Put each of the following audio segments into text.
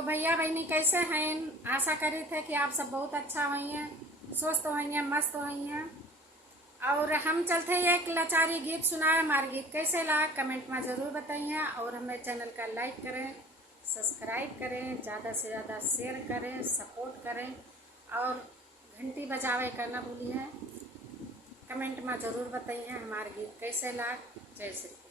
तो भैया बहनी कैसे हैं। आशा करी थे कि आप सब बहुत अच्छा हुई हैं, स्वस्थ हुई हैं, मस्त हुई हैं। और हम चलते एक लाचारी गीत सुनाए। हमारे गीत कैसे लगा कमेंट में ज़रूर बताइए। और हमें चैनल का लाइक करें, सब्सक्राइब करें, ज़्यादा से ज़्यादा शेयर करें, सपोर्ट करें और घंटी बजावे का ना भूलिए। कमेंट में ज़रूर बताइए हमारे गीत कैसे लगा। जय श्री कृष्ण।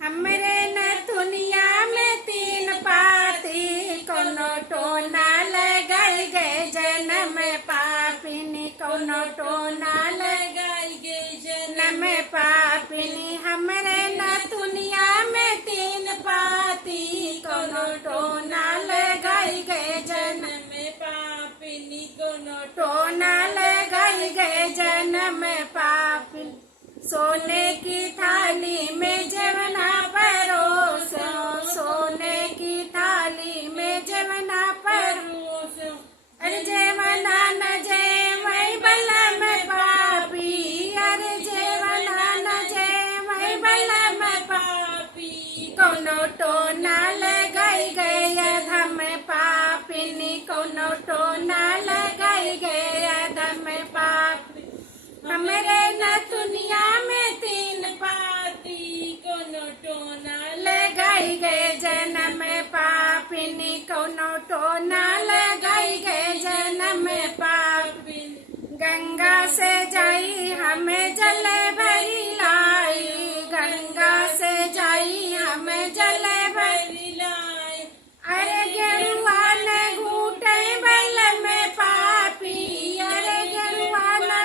हमरे न दुनिया में तीन पाती, कोनो टोना लगाई गए जन्म पापिनी, कोनो टोना लगाई गए जन्म पापिनी। हमरे न दुनिया में तीन पाती, कोनो टोना लगाई गए जन्म पापिनी, कोनो टोना लगाई गए जन्म पापिनी। सोने की थाली में जवना परोसो, सोने की थाली में जवना परोसो, अरे जेवना न जेवै बलम पापी, अरे जेवना न जेवै बलम पापी। कोनो टोना लगाई गए अधम पापिनी, कोनो टोना लगाई गए अधम पापी। हमरे न दुनिया में तीन पाती, कोनो टोना लगाई गए जन्म पापिनी, कोनो टोना लगाई गए जन्म पापिनी। गंगा से जाई हमें जल भरी लाई, गंगा से जाई हमें जल भरी लाई। अरे गेरुआ न घूटे बल में पापी, अरे गेरुआ न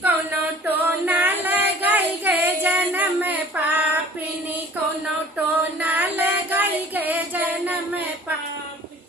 कोनो टोना लगाई गए जन्म पापिनी, कोनो टोना लगाई गए जन्म पापी।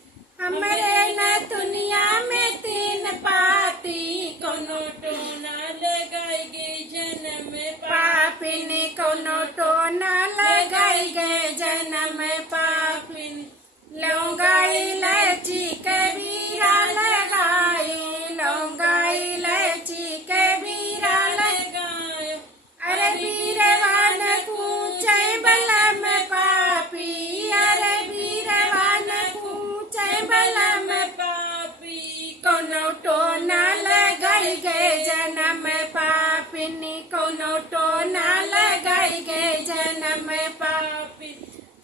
हमरे न दुनिया में तीन पाती, कोनो टोना लगाई गए जन्म पापिनी, कोनो टोना लगाई गए जन्म पापिनी। लौंगा इलायची कबीरा लगाई, लौंगा इलायची कबीरा लगायो, अरे बीरवान कूचे बलम पापी, अरे बीरवान कूचे बलम पापी। कोनो टोना लगाई गए जन्म पापिनी, कोनो टोना लगाई गए जन्म पापी।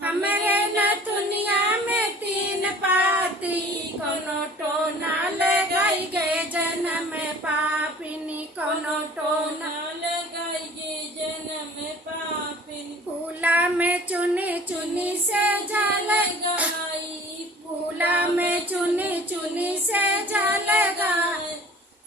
हमरे न दुनिया में तीन पाती, कोनो टोना लगाई गए जन्म पापिनी, कोनो टोना लगाई गए जन्म पापिनी। फूला में चुनी चुनी से जा लगाई, फूला में चुनी चुनी से जा लगाई।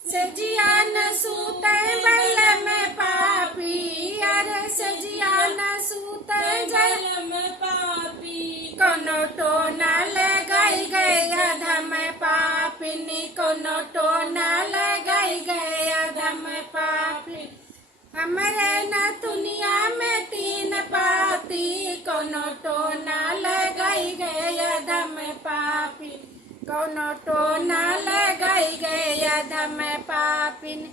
सजिया न सूते बल में पापी, अरे सजिया न सूते जल में पापी। कोनो टोना लगाई गए अधम पापिनी, कोनो टोना लगाई गए अधम पापी। हमरे न दुनिया में तीन पाती, कोनो टोना लगाई गए अधम पापी, कोनो टोना लगाई गए अधम पापिनी।